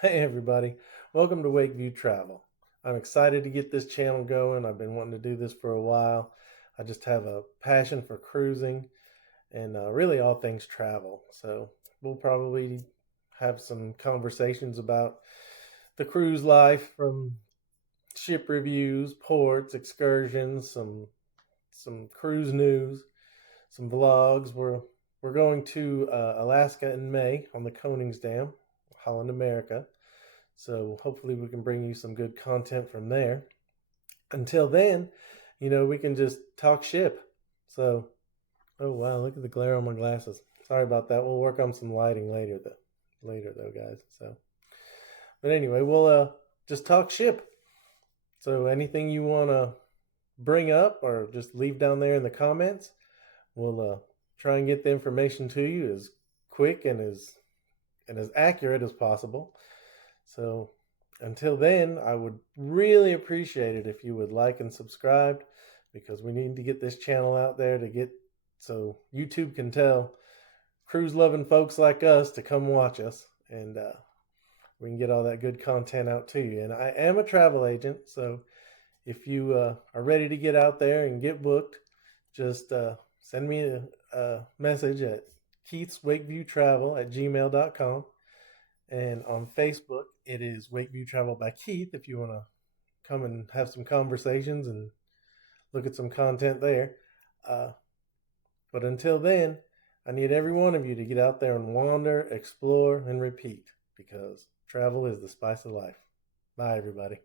Hey everybody, welcome to Wakeview Travel. I'm excited to get this channel going. I've been wanting to do this for a while. I just have a passion for cruising and really all things travel. So we'll probably have some conversations about the cruise life, from ship reviews, ports, excursions, some cruise news, some vlogs. We're going to Alaska in May on the Koningsdam, Holland, America. So hopefully we can bring you some good content from there. Until then, we can just talk ship. So, oh wow, look at the glare on my glasses. Sorry about that. We'll work on some lighting later though, guys. So, but anyway, we'll just talk ship. So anything you want to bring up or just leave down there in the comments, we'll try and get the information to you as quick and as accurate as possible. So until then, I would really appreciate it if you would like and subscribe, because we need to get this channel out there to get so YouTube can tell cruise loving folks like us to come watch us, and we can get all that good content out to you. And I am a travel agent, so if you are ready to get out there and get booked, just send me a message at keithswakeviewtravel@gmail.com. And on Facebook, it is Wakeview Travel by Keith if you want to come and have some conversations and look at some content there. Uh, but until then, I need every one of you to get out there and wander, explore, and repeat, because travel is the spice of life. Bye, everybody.